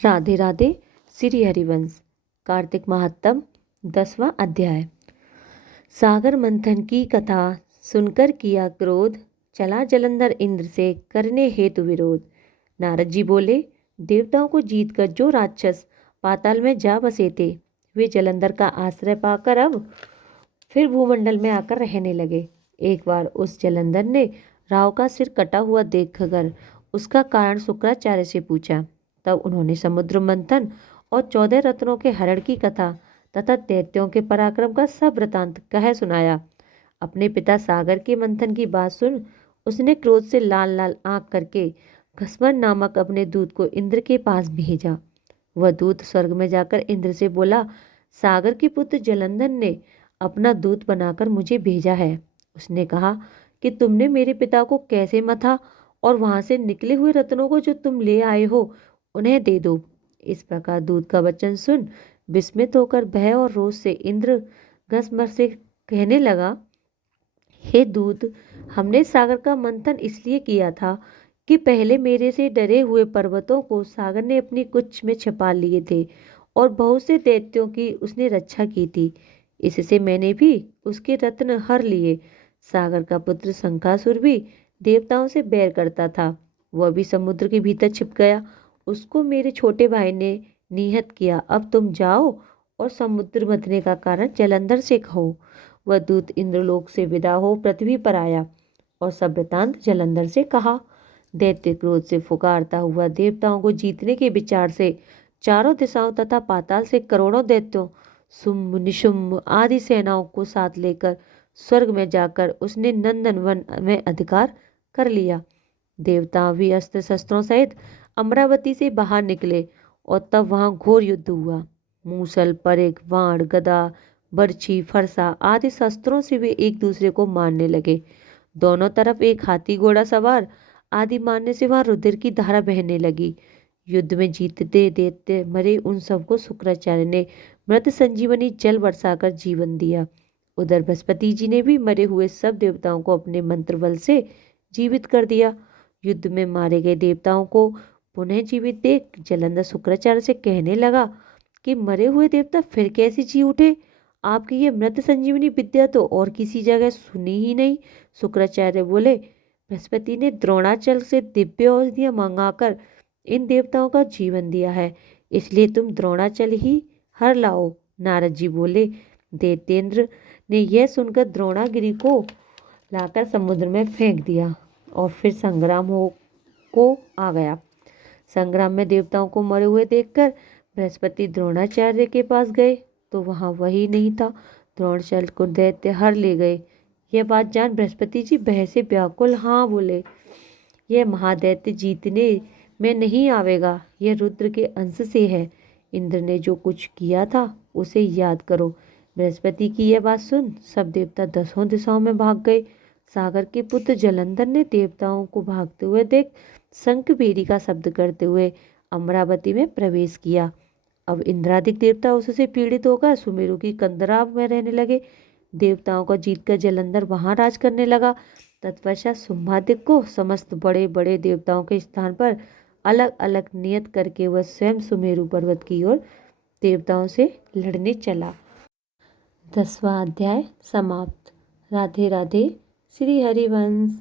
राधे राधे। श्री हरिवंश कार्तिक महात्म 10वां अध्याय। सागर मंथन की कथा सुनकर किया क्रोध, चला जलंधर इंद्र से करने हेतु विरोध। नारद जी बोले, देवताओं को जीतकर जो राक्षस पाताल में जा बसे थे, वे जलंधर का आश्रय पाकर अब फिर भूमंडल में आकर रहने लगे। एक बार उस जलंधर ने राव का सिर कटा हुआ देखकर उसका कारण शुक्राचार्य से पूछा। तब उन्होंने समुद्र मंथन और 14 रत्नों के हरण की कथा तथा दैत्यों के पराक्रम का सब वृतांत कह सुनाया। अपने पिता सागर के मंथन की बात सुन उसने क्रोध से लाल लाल आंख करके घसमन नामक अपने दूत को इंद्र के पास भेजा। वह दूत स्वर्ग में जाकर इंद्र से बोला, सागर के पुत्र जलंधर ने अपना दूत बनाकर मुझे भेजा है। उसने कहा कि तुमने मेरे पिता को कैसे मथा और वहां से निकले हुए रत्नों को जो तुम ले आए हो उन्हें दे दो। इस प्रकार दूत का वचन सुन विस्मित होकर भय और रोष से इंद्र घसमर से कहने लगा, हे दूत, हमने सागर का मंथन इसलिए किया था कि पहले मेरे से डरे हुए पर्वतों को सागर ने अपनी कुछ में छिपा लिए थे और बहुत से दैत्यों की उसने रक्षा की थी। इससे मैंने भी उसके रत्न हर लिए। सागर का पुत्र शंखासुर भी देवताओं से बैर करता था, वह भी समुद्र के भीतर छिप गया। उसको मेरे छोटे भाई ने निहत किया। अब तुम जाओ और समुद्र मथने का कारण जलंधर से कहो। वह दूत इंद्रलोक से विदा हो पृथ्वी पर आया और सब वृतांत जलंधर से कहा। दैत्य क्रोध से फुकारता हुआ देवताओं को जीतने के विचार से चारों दिशाओं तथा पाताल से करोड़ों दैत्यों, शुंभ निशुंभ आदि सेनाओं को साथ लेकर स्वर्ग में जाकर उसने नंदन वन में अधिकार कर लिया। देवता भी अस्त्र शस्त्रों सहित अमरावती से बाहर निकले और तब वहां घोर युद्ध हुआ। मूसल, परिघ, बाण, गदा, बर्छी, फरसा आदि शस्त्रों से वे एक दूसरे को मारने लगे। दोनों तरफ एक हाथी घोड़ा सवार आदि मारने से वहां रुधिर की धारा बहने लगी। युद्ध में जीतते देते मरे उन सबको शुक्राचार्य ने मृत संजीवनी जल बरसाकर जीवन दिया। उधर बृहस्पति जी ने भी मरे हुए सब देवताओं को अपने मंत्र बल से जीवित कर दिया। युद्ध में मारे गए देवताओं को पुनः जीवित देख जलंधर शुक्राचार्य से कहने लगा कि मरे हुए देवता फिर कैसे जी उठे? आपकी ये मृत संजीवनी विद्या तो और किसी जगह सुनी ही नहीं। शुक्राचार्य बोले, बृहस्पति ने द्रोणाचल से दिव्य औषधियां मंगाकर इन देवताओं का जीवन दिया है, इसलिए तुम द्रोणाचल ही हर लाओ। नारद जी बोले, दैत्येंद्र ने यह सुनकर द्रोणागिरी को लाकर समुद्र में फेंक दिया और फिर संग्राम को आ गया। संग्राम में देवताओं को मरे हुए देखकर बृहस्पति द्रोणाचार्य के पास गए तो वहां वही नहीं था। द्रोणाचार्य को दैत्य हर ले गए। यह बात जान बृहस्पति जी भय से व्याकुल हाँ बोले, यह महादैत्य जीतने में नहीं आवेगा, यह रुद्र के अंश से है। इंद्र ने जो कुछ किया था उसे याद करो। बृहस्पति की यह बात सुन सब देवता दसों दिशाओं में भाग गए। सागर के पुत्र जलंधर ने देवताओं को भागते हुए देख शंख बेरी का शब्द करते हुए अमरावती में प्रवेश किया। अब इंद्रादिक देवता उससे पीड़ित होकर सुमेरु की कंदराव में रहने लगे। देवताओं को जीतकर जलंधर वहां राज करने लगा। तत्पश्चात शुंभादिक को समस्त बड़े बड़े देवताओं के स्थान पर अलग अलग नियत करके वह स्वयं सुमेरु पर्वत की ओर देवताओं से लड़ने चला। 10वां अध्याय समाप्त। राधे राधे। श्री हरिवंश।